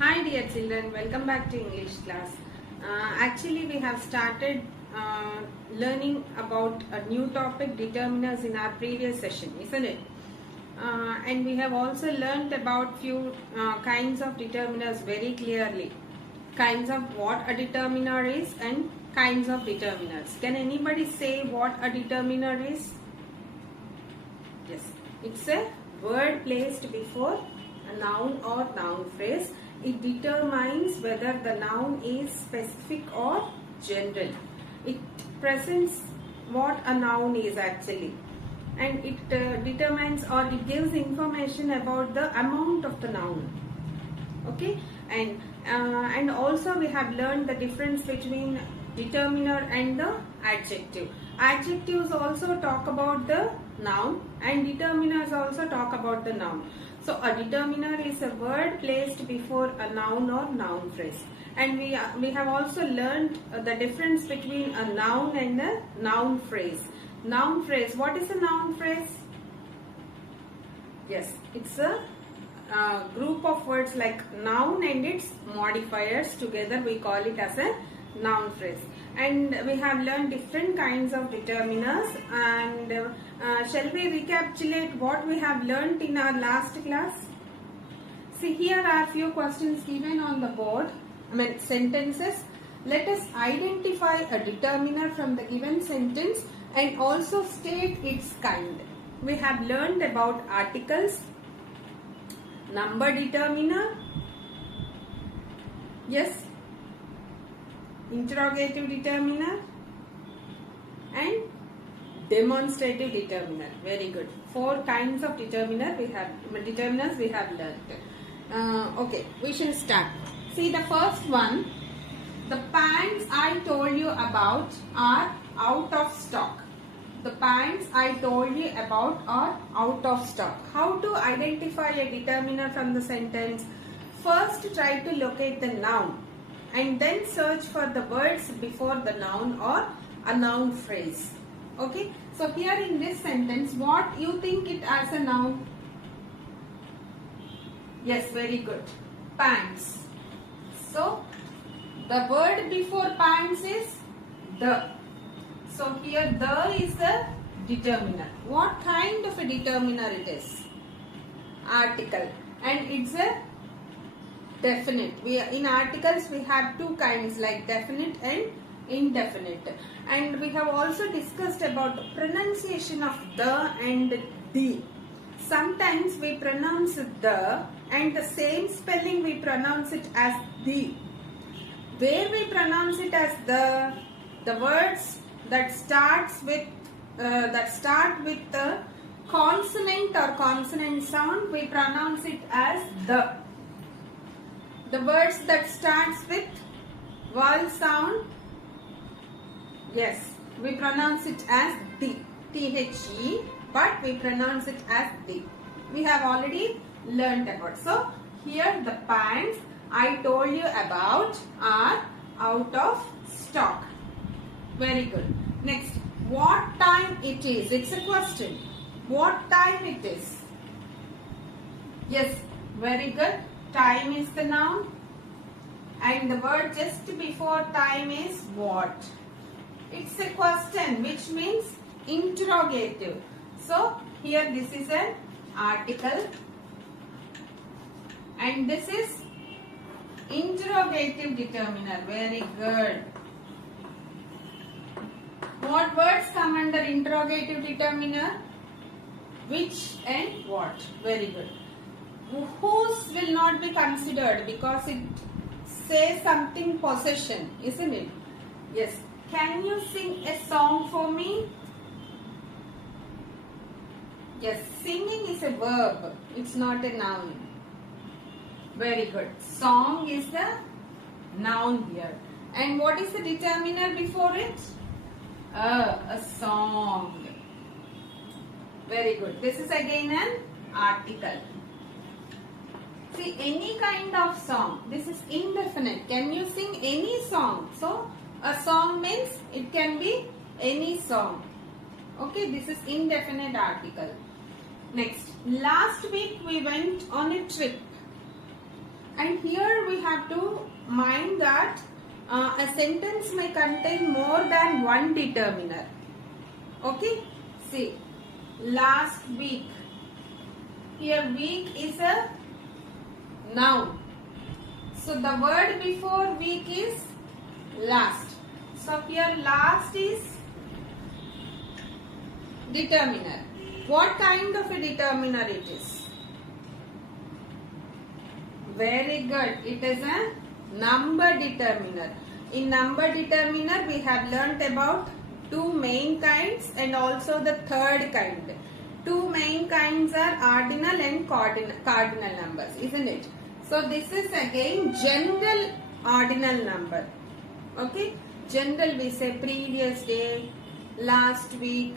Hi dear children, welcome back to English class. Actually we have started learning about a new topic, determiners, in our previous session, isn't it? And we have also learned about few kinds of determiners very clearly. Kinds of what a determiner is and kinds of determiners. Can anybody say what a determiner is? Yes, it's a word placed before a noun or noun phrase. It determines whether the noun is specific or general. It presents what a noun is actually, and it determines or it gives information about the amount of the noun. Okay, and also we have learned the difference between determiner and the adjective. Adjectives also talk about the noun and determiners also talk about the noun. So a determiner is a word placed before a noun or noun phrase. And we have also learned the difference between a noun and a noun phrase. Noun phrase, what is a noun phrase? Yes, it's a group of words like noun and its modifiers together. We call it as a noun phrase. And we have learned different kinds of determiners, and shall we recapitulate what we have learned in our last class? See, here are few questions given on the board, sentences. Let us identify a determiner from the given sentence and also state its kind. We have learned about articles, number determiner, yes, interrogative determiner, and demonstrative determiner. Very good. 4 kinds of determiners we have learned. Okay, we shall start. See, the first one, the pants I told you about are out of stock. The pants I told you about are out of stock. How to identify a determiner from the sentence? First, try to locate the noun and then search for the words before the noun or a noun phrase. Okay, so here in this sentence, what you think it as a noun? Yes, very good. Pants. So the word before pants is the. So here the is the determiner. What kind of a determiner it is? Article, and it's a definite. In articles we have 2 kinds, like definite and indefinite. And we have also discussed about pronunciation of the and the. Sometimes we pronounce the and the same spelling we pronounce it as the. Where we pronounce it as the words that start with the consonant or consonant sound, we pronounce it as the. The words that starts with vowel sound, yes, we pronounce it as the, T-H-E, but we pronounce it as the. We have already learned about. So here the pants I told you about are out of stock. Very good. Next, what time it is? It's a question. What time it is? Yes, very good. Time is the noun, and the word just before time is what? It's a question, which means interrogative. So here this is an article and this is interrogative determiner. Very good. What words come under interrogative determiner? Which and what? Very good. Whose will not be considered because it says something possession, isn't it? Yes. Can you sing a song for me? Yes, singing is a verb. It's not a noun. Very good. Song is the noun here. And what is the determiner before it? A song. Very good. This is again an article. See, any kind of song. This is indefinite. Can you sing any song? So, a song means it can be any song. Okay, this is indefinite article. Next, last week we went on a trip. And here we have to mind that a sentence may contain more than one determiner. Okay, see, last week. Here week is a noun. So the word before week is last. So here last is determiner. What kind of a determiner it is? Very good. It is a number determiner. In number determiner we have learnt about two main kinds and also the third kind. Two main kinds are ordinal and cardinal numbers, isn't it? So this is again general ordinal number. Okay, general we say previous day, last week,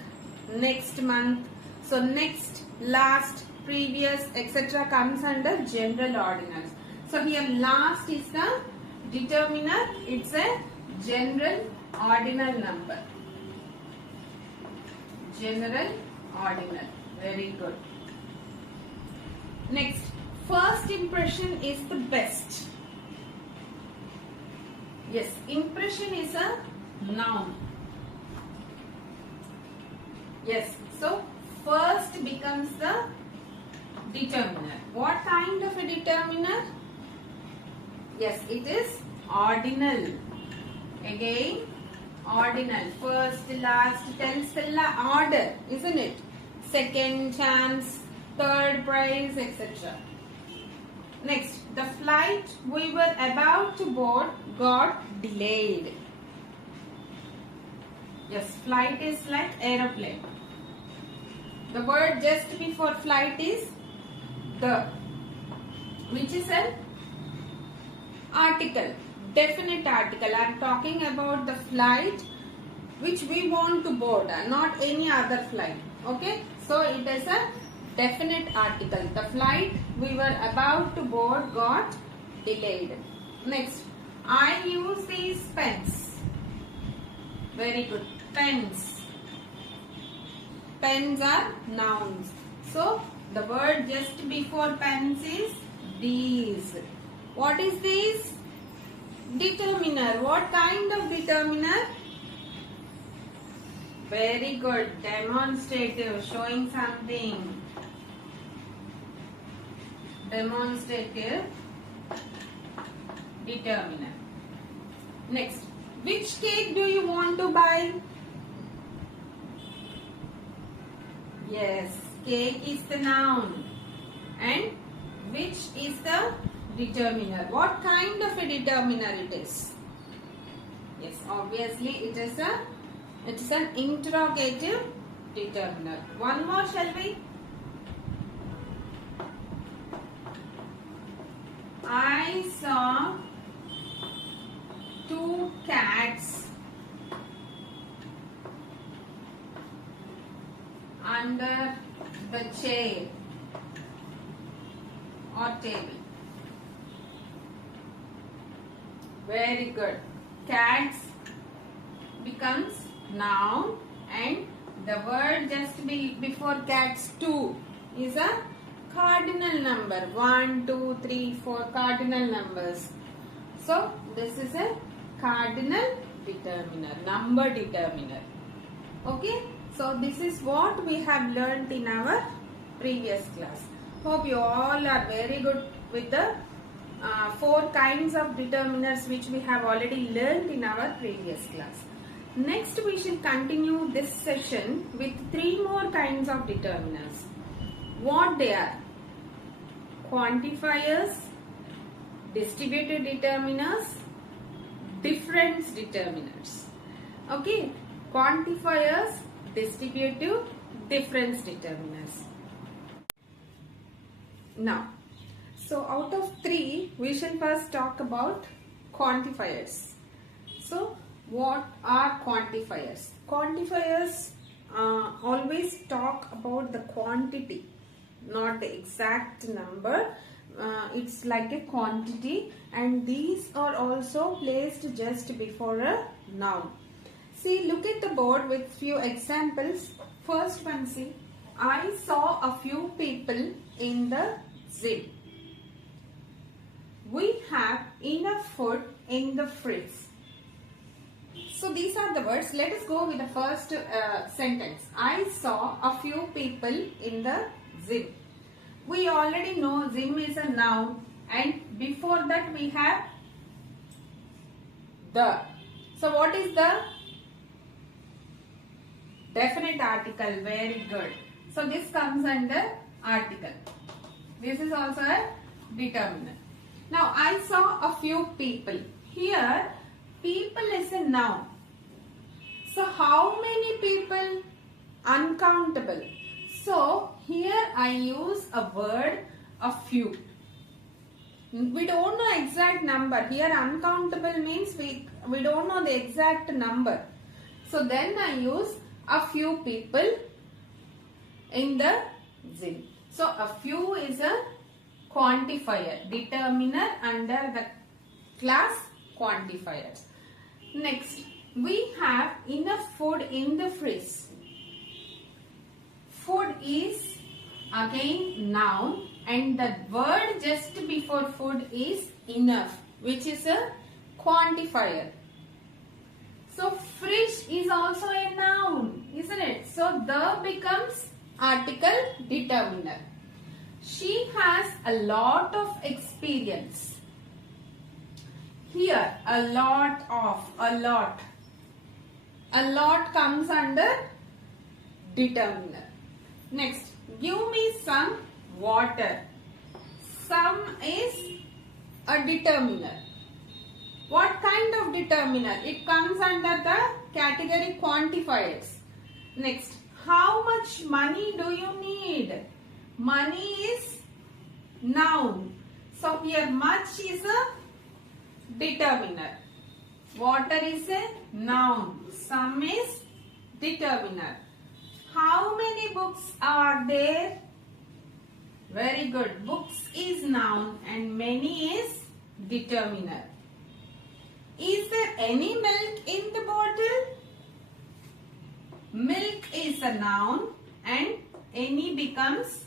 next month. So next, last, previous, etc. comes under general ordinals. So here last is the determiner. It's a general ordinal number. General ordinal. Very good. Next, first impression is the best. Yes, impression is a noun. Yes, so first becomes the determiner. What kind of a determiner? Yes, it is ordinal. Again, ordinal. First, last tells the order, isn't it? Second chance, third prize, etc. Next, the flight we were about to board got delayed. Yes, flight is like aeroplane. The word just before flight is the, which is an article, definite article. I am talking about the flight which we want to board, not any other flight. Okay, so it is a definite article. The flight we were about to board got delayed. Next, I use these pens. Very good. Pens. Pens are nouns. So the word just before pens is these. What is these? Determiner. What kind of determiner? Very good. Demonstrative. Showing something. Demonstrative determiner. Next, which cake do you want to buy? Yes, cake is the noun and which is the determiner. What kind of a determiner it is? Yes, obviously it is an interrogative determiner. One more, shall we? I saw two cats under the chair or table. Very good. Cats becomes noun and the word just before cats, two, is a cardinal number. 1, 2, 3, 4 cardinal numbers. So this is a cardinal determiner, number determiner. Okay, so this is what we have learnt in our previous class. Hope you all are very good with the 4 kinds of determiners which we have already learnt in our previous class. Next we shall continue this session with 3 more kinds of determiners. What they are? Quantifiers, distributive determiners, difference determiners. Okay, quantifiers, distributive, difference determiners. Now, so out of 3, we shall first talk about quantifiers. So, what are quantifiers? Quantifiers always talk about the quantity, not the exact number. It's like a quantity, and these are also placed just before a noun. See, look at the board with few examples. First one, see, I saw a few people in the gym. have enough food in the fridge. So these are the words. Let us go with the first sentence. I saw a few people in the gym. We already know gym is a noun, and before that we have the. So what is the? Definite article. Very good. So this comes under article. This is also a determiner. Now I saw a few people. Here people is a noun. So how many people? Uncountable. So here I use a word a few. We don't know exact number. Here uncountable means we don't know the exact number. So then I use a few people in the gym. So a few is a quantifier, determiner under the class quantifiers. Next, we have enough food in the fridge. Food is again noun, and the word just before food is enough, which is a quantifier. So fridge is also a noun, isn't it? So the becomes article determiner. She has a lot of experience. Here a lot of, a lot. A lot comes under determiner. Next, give me some water. Some is a determiner. What kind of determiner? It comes under the category quantifiers. Next, how much money do you need? Money is noun. So here much is a determiner. Water is a noun. Some is determiner. How many books are there? Very good. Books is noun and many is determiner. Is there any milk in the bottle? Milk is a noun and any becomes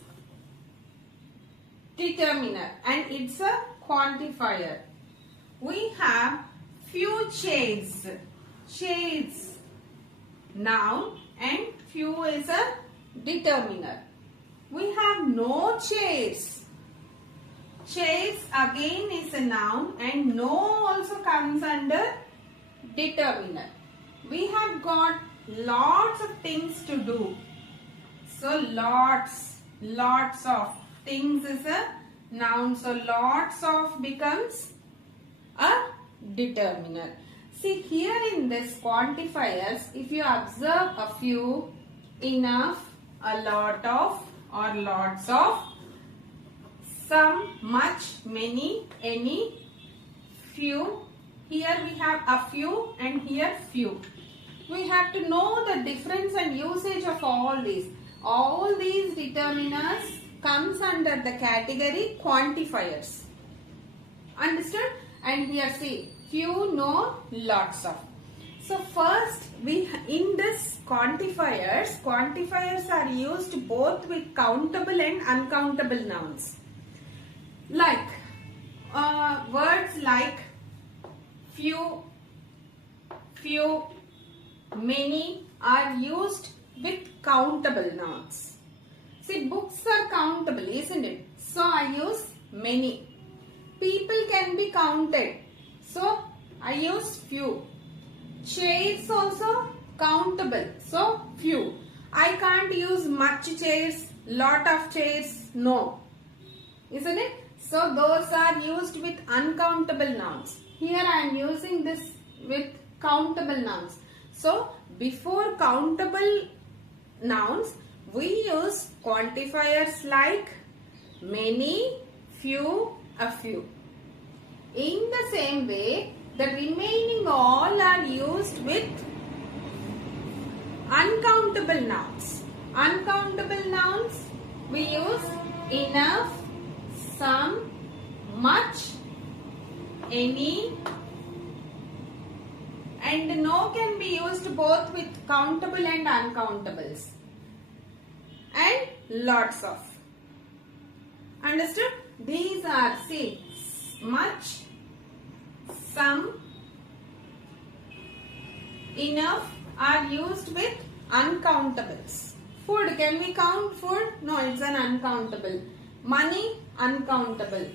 determiner and it's a quantifier. We have few chairs. Chairs, noun, and few is a determiner. We have no chairs. Chairs again is a noun and no also comes under determiner. We have got lots of things to do. So lots of things is a noun. So lots of becomes a determiner. See here in this quantifiers, if you observe a few, enough, a lot of or lots of, some, much, many, any, few. Here we have a few and here few. We have to know the difference and usage of all these. All these determiners comes under the category quantifiers. Understood? And here see, few, no, lots of. So first we in this quantifiers are used both with countable and uncountable nouns. Like words like few, many are used with countable nouns. See, books are countable, isn't it? So I use many. People can be counted. So I use few. Chairs also countable. So few. I can't use much chairs, lot of chairs. No. Isn't it? So those are used with uncountable nouns. Here I am using this with countable nouns. So before countable nouns, we use quantifiers like many, few, a few. In the same way, the remaining all are used with uncountable nouns. Uncountable nouns, we use enough, some, much, any, and no can be used both with countable and uncountables, and lots of. Understood? These are, see, much, some, enough are used with uncountables. Food, can we count food? No, it's an uncountable. Money, uncountable.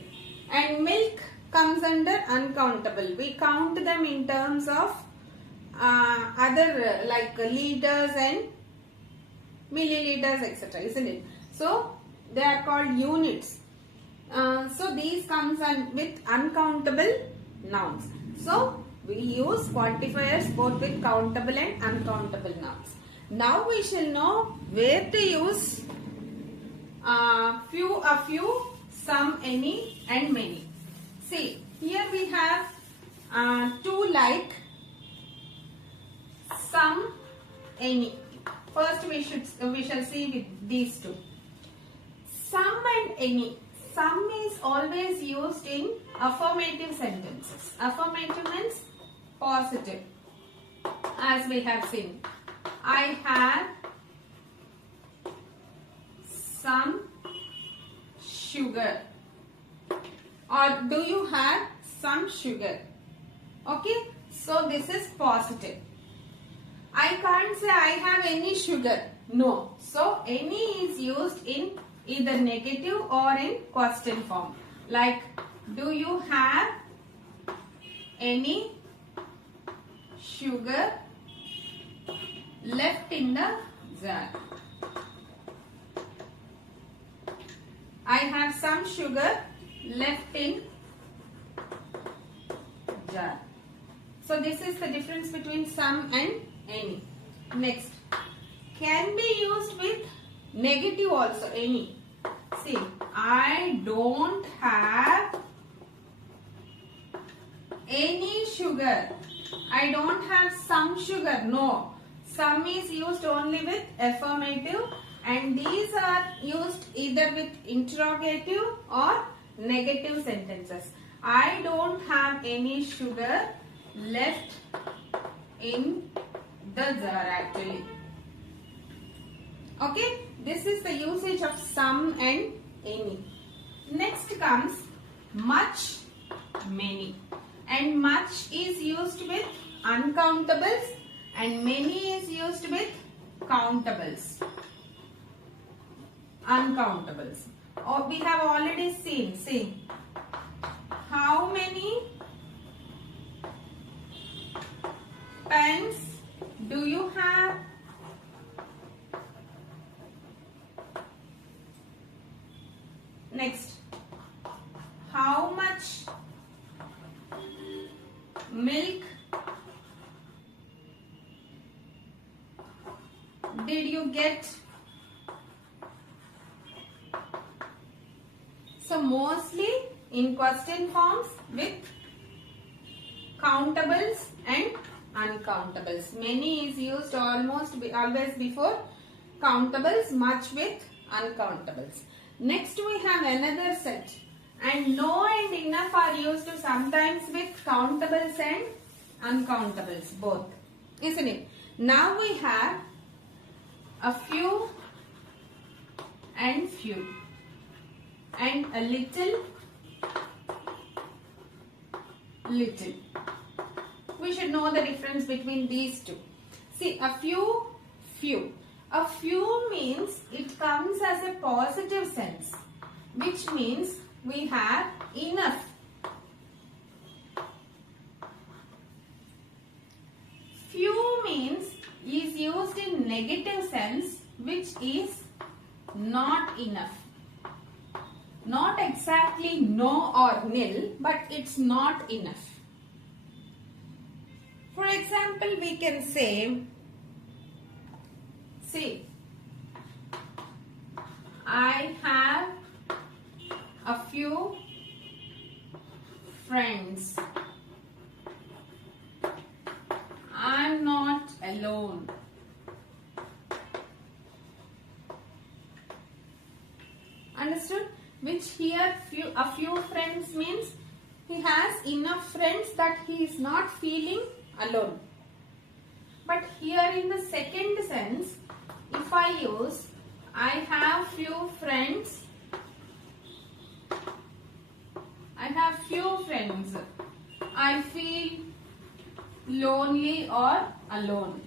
And milk comes under uncountable. We count them in terms of other like liters and milliliters, etc. Isn't it? So they are called units. So these comes with uncountable nouns. So we use quantifiers both with countable and uncountable nouns. Now we shall know where to use a few, some, any and many. See, here we have two like, some, any. First we shall see with these two. Some and any. Some is always used in affirmative sentences. Affirmative means positive, as we have seen. I have some sugar, or do you have some sugar? Okay, so this is positive. I can't say I have any sugar. No. So any is used in either negative or in question form. Like, do you have any sugar left in the jar? I have some sugar left in jar. So this is the difference between some and any. Next, can be used with negative also, any. See, I don't have any sugar. I don't have some sugar. No. Some is used only with affirmative, and these are used either with interrogative or negative sentences. I don't have any sugar left in the jar actually. Okay, this is the usage of some and any. Next comes much, many. And much is used with uncountables and many is used with countables. Uncountables. Oh, we have already seen. See, how many pens do you have? Next, how much milk did you get? So mostly in question forms with countables and uncountables. Many is used always before countables, much with uncountables. Next we have another set, and no and enough are used sometimes with countables and uncountables both, isn't it? Now we have a few and few, and a little, little. We should know the difference between these two. See, a few, few. A few means it comes as a positive sense, which means we have enough. Few means is used in negative sense, which is not enough. Not exactly no or nil, but it's not enough. For example, we can say, see, I have a few friends. I'm not alone. Understood? Which here a few friends means he has enough friends that he is not feeling alone. But here in the second sense, if I use I have few friends, I feel lonely or alone.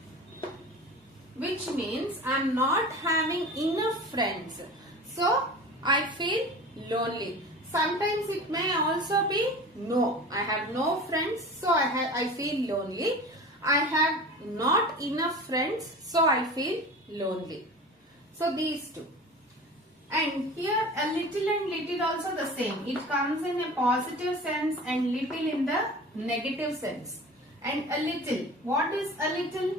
Which means I am not having enough friends. So I feel lonely. Sometimes it may also be no. I have no friends, so I feel lonely. I have not enough friends, so I feel lonely. So these two. And here a little and little also the same. It comes in a positive sense and little in the negative sense. And a little. What is a little?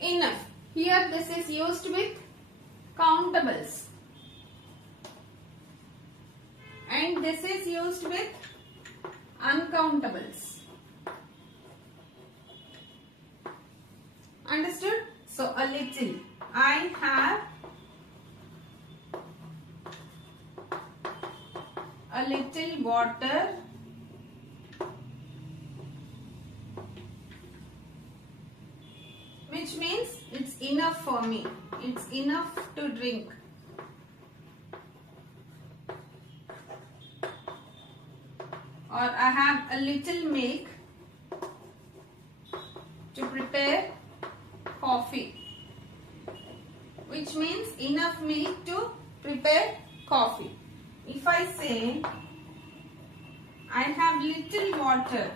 Enough. Here this is used with countables. And this is used with uncountables. Understood? So a little. I have a little water which means it's enough for me. It's enough to drink. Or I have a little milk to prepare coffee, which means enough milk to prepare coffee. If I say I have little water,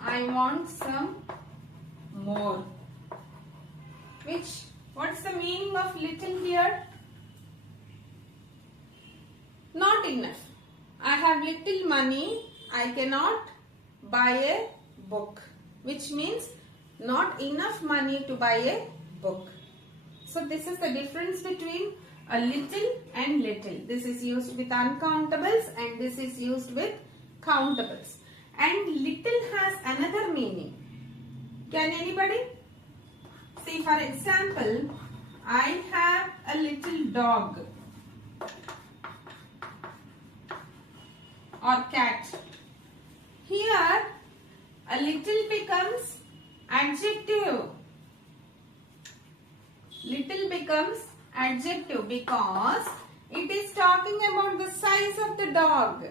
I want some more. What's the meaning of little here? Not enough. I have little money, I cannot buy a book, which means not enough money to buy a book. So this is the difference between a little and little. This is used with uncountables and this is used with countables. And little has another meaning. Can anybody? See, for example, I have a little dog or cat. Here, a little becomes adjective. Little becomes adjective because it is talking about the size of the dog,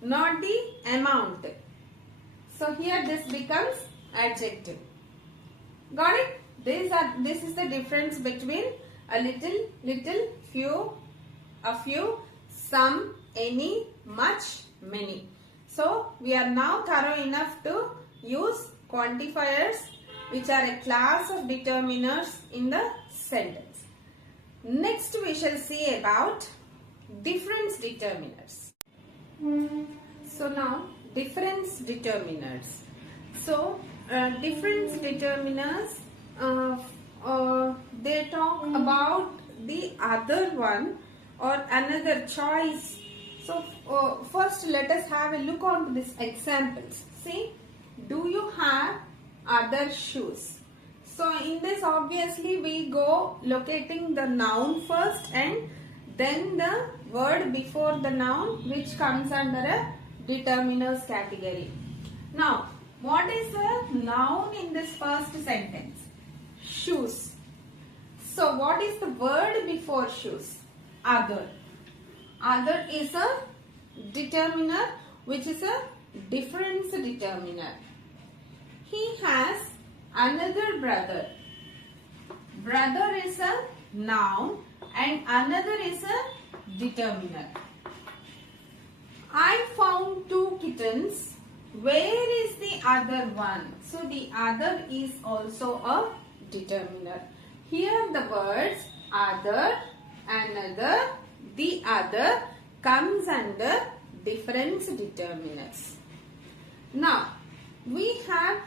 not the amount. So here this becomes adjective. Got it? This is the difference between a little, little, few, a few, some, any, much, many. So we are now thorough enough to use quantifiers, which are a class of determiners in the sentence. Next we shall see about difference determiners. So now difference determiners. So difference determiners, they talk about the other one or another choice. So first let us have a look on these examples. See, do you have other shoes? So in this obviously we go locating the noun first and then the word before the noun, which comes under a determiners category. Now, what is the noun in this first sentence? Shoes. So what is the word before shoes? Other. Other is a determiner, which is a difference determiner. He has another brother. Brother is a noun and another is a determiner. I found 2 kittens. Where is the other one? So the other is also a determiner. Here the words other, another, the other comes under difference determiners. Now we have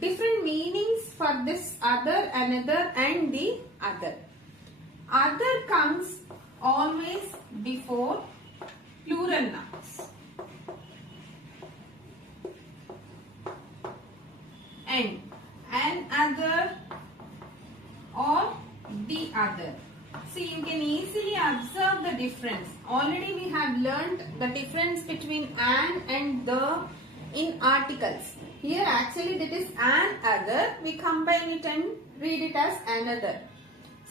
different meanings for this other, another and the other. Other comes always before plural nouns. And an other or the other. See, you can easily observe the difference. Already we have learnt the difference between an and the in articles. Here actually that is an other. We combine it and read it as another.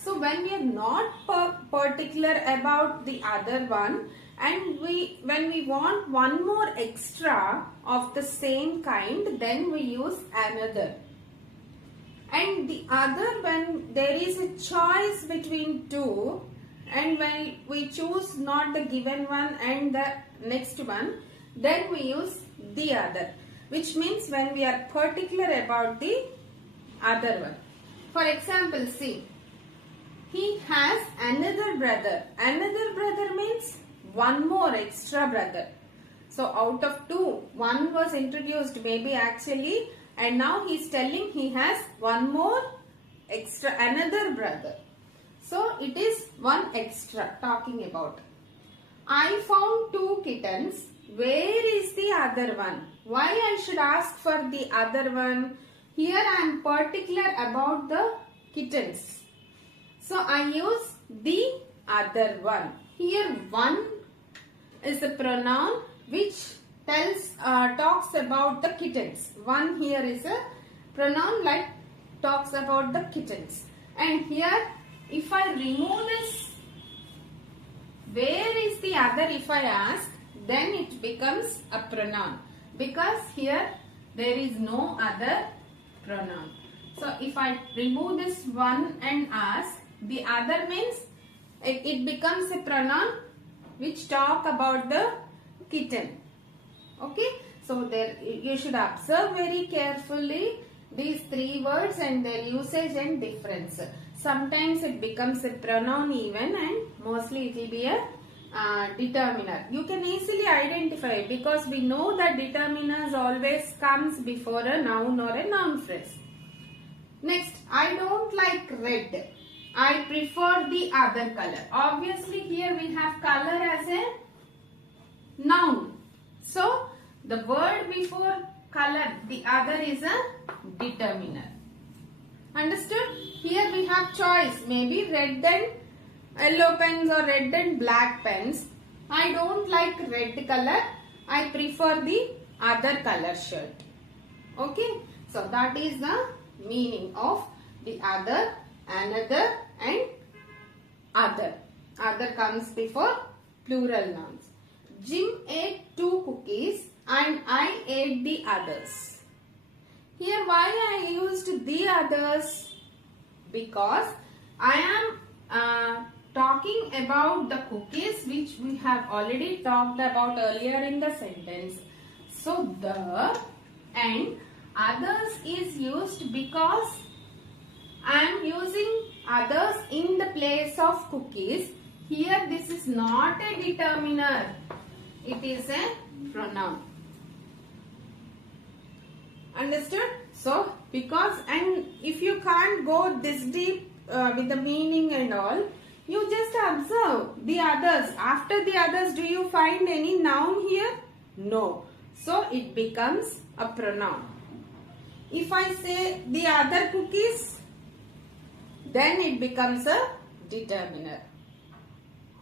So when we are not particular about the other one, and when we want one more extra of the same kind, then we use another. And the other, when there is a choice between two, and when we choose not the given one and the next one, then we use the other, which means when we are particular about the other one. For example, see, he has another brother. Another brother means one more extra brother. So out of two, one was introduced maybe actually, and now he is telling he has one more extra, another brother. So it is one extra talking about. I found two kittens. Where is the other one? Why I should ask for the other one? Here I am particular about the kittens. So I use the other one. Here one is a pronoun which talks about the kittens. One here is a pronoun like talks about the kittens. And here if I remove this, where is the other if I ask, then it becomes a pronoun, because here there is no other pronoun. So if I remove this one and ask, the other means it becomes a pronoun which talk about the kitten. Okay, so there you should observe very carefully these three words and their usage and difference. Sometimes it becomes a pronoun even, and mostly it will be a determiner. You can easily identify because we know that determiners always comes before a noun or a noun phrase. Next, I don't like red. I prefer the other color. Obviously here we have color as a noun. So the word before color, the other is a determiner. Understood? Here we have choice, maybe red and yellow pens or red and black pens. I don't like red color. I prefer the other color shirt. Okay, so that is the meaning of the other, another and other. Other comes before plural nouns. Jim ate 2 cookies and I ate the others. Here why I used the others? Because I am talking about the cookies which we have already talked about earlier in the sentence. So the and others is used because I am using others in the place of cookies. Here this is not a determiner. It is a pronoun. Understood? So because, and if you can't go this deep with the meaning and all, you just observe the others. After the others, do you find any noun here? No. So it becomes a pronoun. If I say the other cookies, then it becomes a determiner.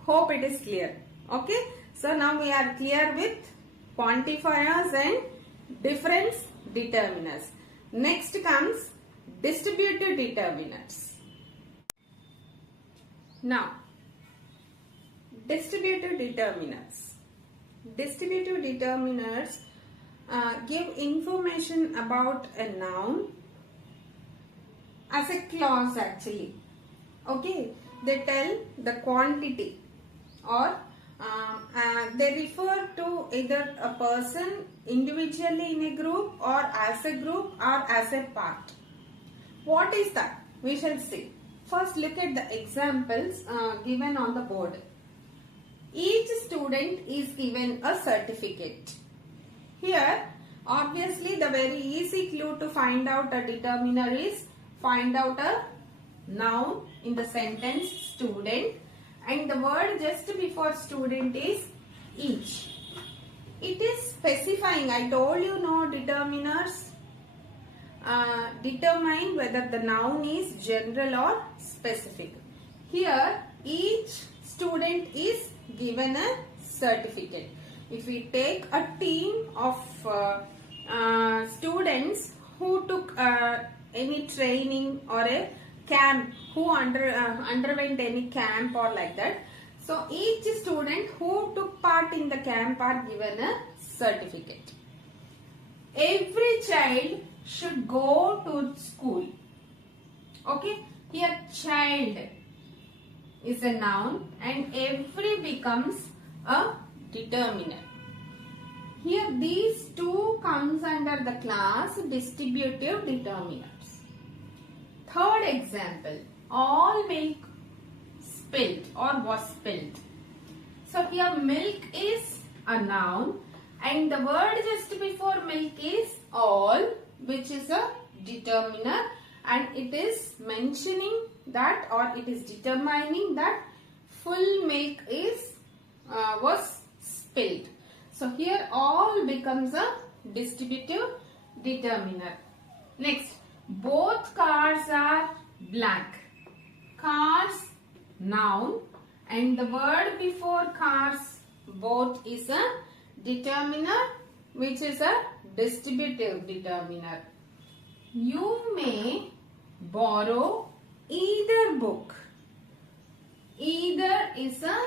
Hope it is clear. Okay. So now we are clear with quantifiers and difference determiners. Next comes distributive determinants. Now, distributive determinants. Distributive determinants give information about a noun as a clause actually. Okay, they tell the quantity or they refer to either a person individually in a group or as a group or as a part. What is that? We shall see. First look at the examples given on the board. Each student is given a certificate. Here obviously the very easy clue to find out a determiner is find out a noun in the sentence student, and the word just before student is each. It is specifying. I told you no determiners determine whether the noun is general or specific. Here each student is given a certificate. If we take a team of students who took any training or a camp who underwent any camp or like that. So each student who took part in the camp are given a certificate. Every child should go to school. Okay, here child is a noun and every becomes a determiner. Here these two comes under the class distributive determiners. Third example, all milk spilled or was spilled. So here milk is a noun and the word just before milk is all, which is a determiner, and it is mentioning that, or it is determining that full milk is was spilled. So here all becomes a distributive determiner. Next, both cars are black. Cars noun and the word before cars both is a determiner, which is a distributive determiner. You may borrow either book. Either is a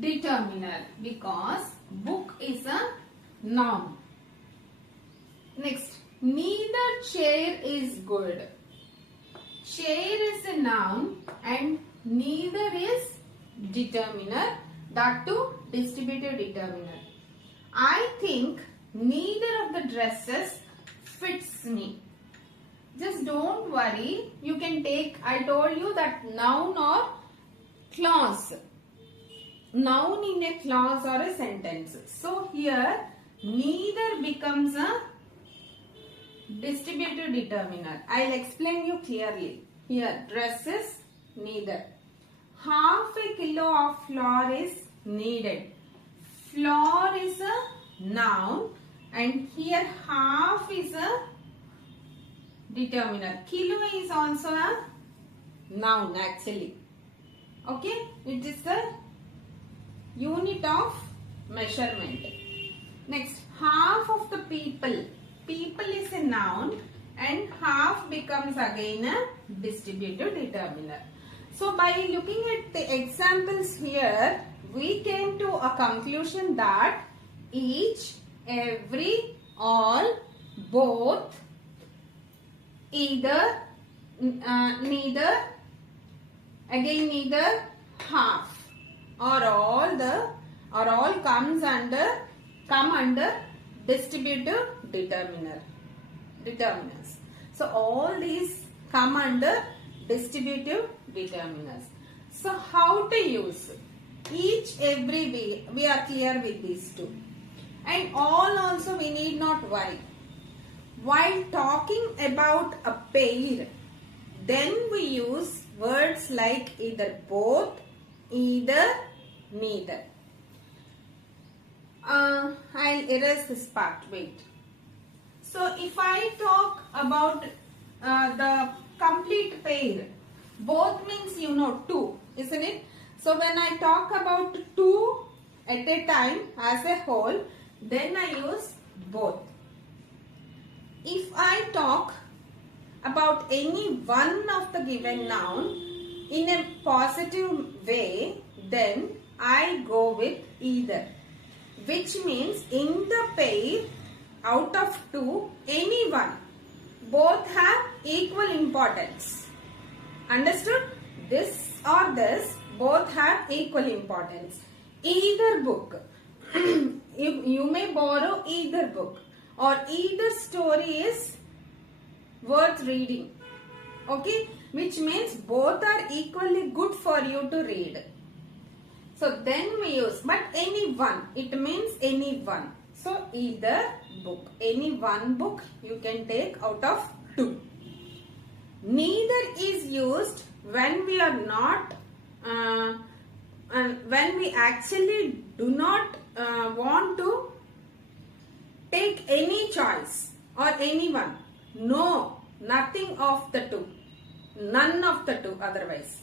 determiner because book is a noun. Next, neither chair is good. Chair is a noun and neither is determiner, that too distributive determiner. I think neither of the dresses fits me. Just don't worry, you can take, I told you that noun or clause. Noun in a clause or a sentence. So here neither becomes a distributive determiner. I'll explain you clearly. Here dresses neither. Half a kilo of flour is needed. Flour is a noun and here half is a determiner. Kilo is also a noun actually. Okay, it is the unit of measurement. Next, half of the people. People is a noun and half becomes again a distributive determiner. So by looking at the examples here, we came to a conclusion that each, every, all, both, either, neither, again neither, half, or all come under distributive determiners. So all these come under distributive determiners. So how to use each, every, we are clear with these two, and all also we need not worry. While talking about a pair, then we use words like either both, either, neither. I'll erase this part, wait. So if I talk about the complete pair, both means you know two, isn't it? So when I talk about two at a time as a whole, then I use both. If I talk about any one of the given noun in a positive way, then I go with either, which means in the pair out of two, any one, both have equal importance. Understood? This or this, both have equal importance. Either book, you may borrow either book, or either story is worth reading. Okay, which means both are equally good for you to read. So then we use, but any one, it means any one. So either book, any one book you can take out of two. Neither is used when we are not, when we actually do not want to take any choice or any one. No, nothing of the two. None of the two otherwise.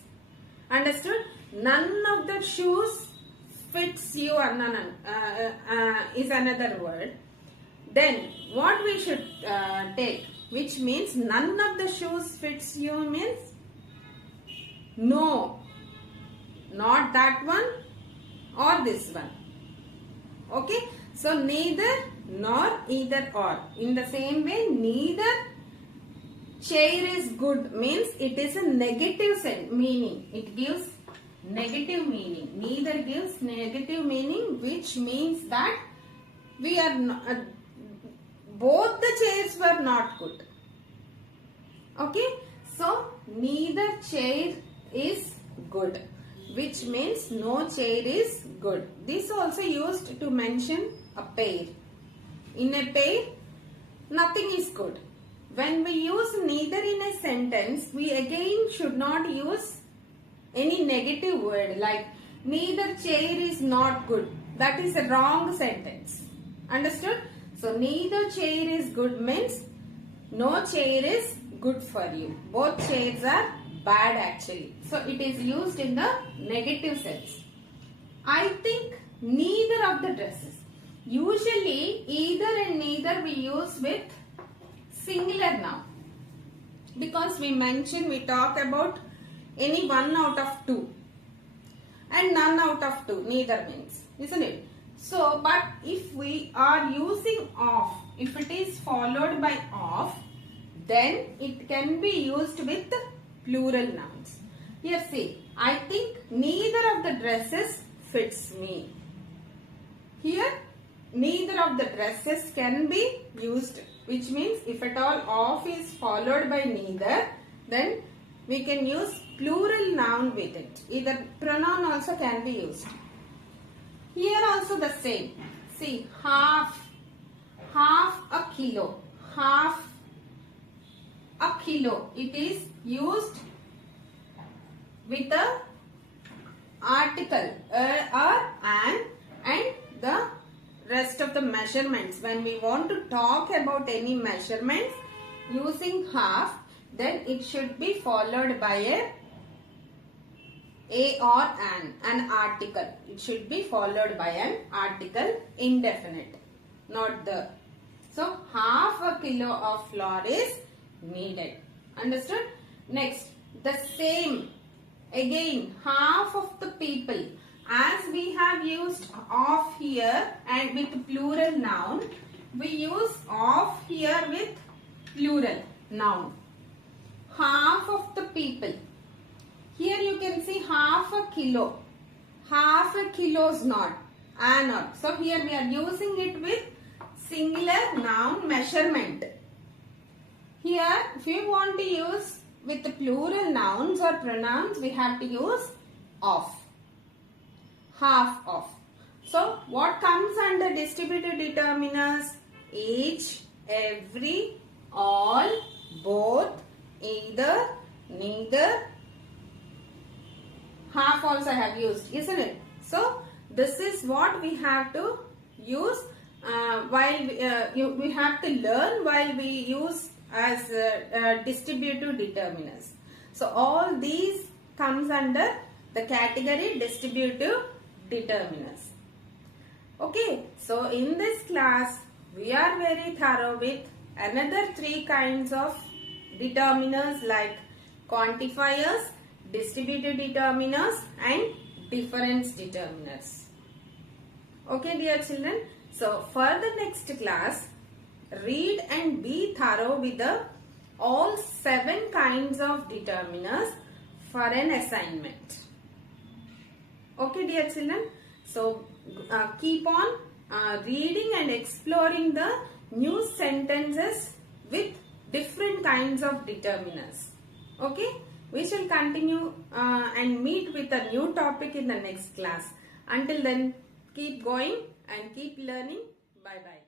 Understood? None of the shoes fits you is another word. Then what we should take, which means none of the shoes fits you, means no, not that one or this one. Okay, so neither nor, either or. In the same way, neither chair is good means it is a negative meaning. It gives negative meaning. Neither gives negative meaning, which means that we are not, both the chairs were not good. Okay, so neither chair is good, which means no chair is good. This also used to mention a pair. In a pair, nothing is good. When we use neither in a sentence, we again should not use any negative word like neither chair is not good. That is a wrong sentence. Understood? So neither chair is good means no chair is good for you. Both chairs are bad actually. So it is used in the negative sense. I think neither of the dresses. Usually either and neither we use with singular noun. Because we talk about any one out of two. And none out of two, neither means. Isn't it? So, but if we are using of, if it is followed by of, then it can be used with plural nouns. Here see, I think neither of the dresses fits me. Here, neither of the dresses can be used, which means if at all of is followed by neither, then we can use plural noun with it. Either pronoun also can be used. Here also the same. See, half a kilo, half a kilo. It is used with the article or an, and the rest of the measurements. When we want to talk about any measurements using half, then it should be followed by a or an article. It should be followed by an article, indefinite, not the. So half a kilo of flour is needed. Understood? Next, the same. Again, half of the people. As we have used of here and with plural noun, we use of here with plural noun. Half of the people. Here you can see half a kilo. Half a kilo is not. Not. So here we are using it with singular noun measurement. Here if we want to use with the plural nouns or pronouns, we have to use of. Half of. So what comes under distributive determiners? Each, every, all, both, either, neither. Half also I have used, isn't it? So this is what we have to use while we have to learn while we use as distributive determiners. So all these comes under the category distributive determiners. Okay, so in this class we are very thorough with another 3 kinds of determiners like quantifiers, distributive determiners and difference determiners. Okay dear children, so for the next class, read and be thorough with the all 7 kinds of determiners for an assignment. Okay dear children, so keep on reading and exploring the new sentences with different kinds of determiners. Okay, we shall continue and meet with a new topic in the next class. Until then, keep going and keep learning. Bye bye.